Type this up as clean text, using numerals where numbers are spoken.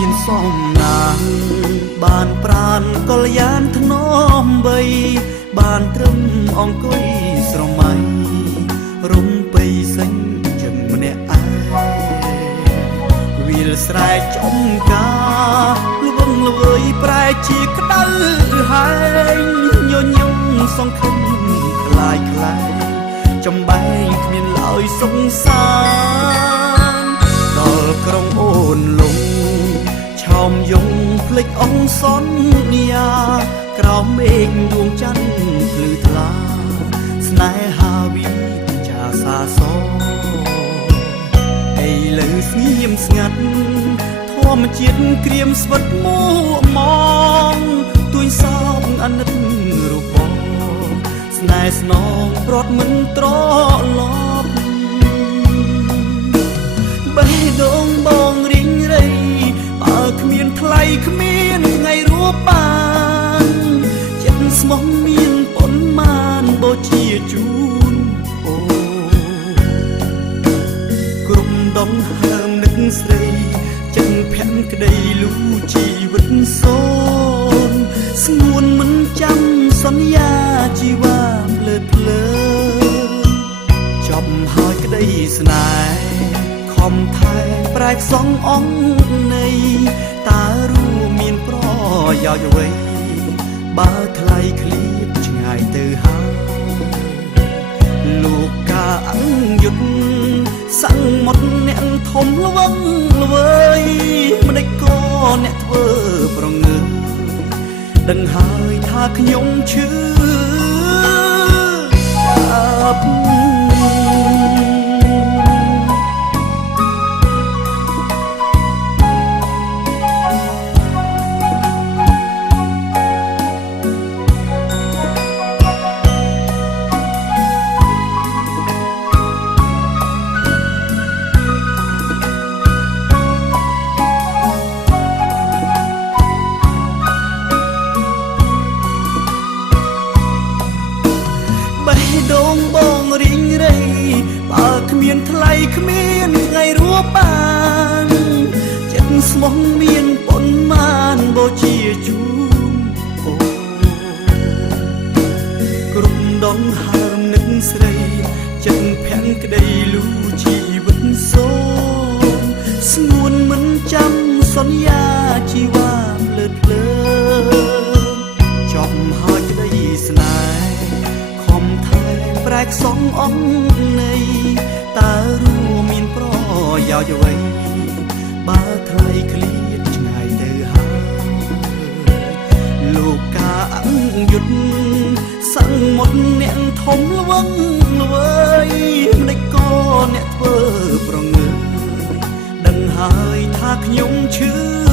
មានសំណាងបានប្រានកល្យានធ្នមបីបានត្រឹមអង្គុយស្រមៃរំបីសេញចឹងម្នាក់ឯងវាលស្រែកចំការលវងល្វើយប្រែជាក្តៅហែងញញឹមសង្ឃឹមខ្លាយខ្លាយចំបែងគ្មានឡើយសង្សារដល់ក្រុងអូនលងឆោមយងភ្លេចអង្គសន្យាក្រោមមេឃដួងច័ន្ទភ្លឺថ្លាស្នេហាវិចាសាសអីលើស្ងៀមស្ងាត់ធម្មជាតិក្រៀមស្វិតមួម៉ងទួយសោកអាណិតរូបបងស្នេហ៍ស្នងព្រាត់មិនត្រឡប់បេះដូងបងរីងរៃបើគ្មានថ្លៃគ្មានថ្ងៃរួបបានចិត្តស្មោះមានប៉ុន្មានបូជាជូនអូក្រុមដងហើមនឹកស្រីចិនភ័ក្រក្តីលូជីវិតសូនស្ងួនមិនចាំសន្យាជីវ៉ាភ្លើតភ្លើចប់ហើយក្តីស្នេហ៍ខំថែប្រែកសងអង្គនៃតើរួមមានប្រយោជន៍អ្វីបើថ្លៃឃ្លៀតឆ្ងាយទៅហើយលោកកាអង្យុទ្ធសੰងមុតអ្នកធំល្វឹងល្វើយម្ដេចក៏អ្នកធ្វើប្រងើដឹងហើយថាខ្ញុំឈឺដងបងរីងរៃបើគ្មានថ្លៃគ្មានថ្ងៃរួបបានចិត្តស្មោះមានប៉ុន្មានបូជាជូនអូគ្រប់ដងហើមនឹកស្រីចិត្តភ័ក្រក្តីលូជីវិតសូនស្ងួនមិនចាំសន្យាជីវ៉ាភ្លើតភ្លើចប់ហើយក្តីស្នេហ៍ខំថែប្រែកសងអង្គនៃតើរួមមានប្រយោជន៍អ្វីបើថ្លៃឃ្លៀតឆ្ងាយទៅហើយលោកកាអង្យុទ្ធសੰងមុតអ្នកធំល្វឹងល្វើយម្ដេចក៏អ្នកធ្វើប្រងើដឹងហើយថាខ្ញុំឈឺ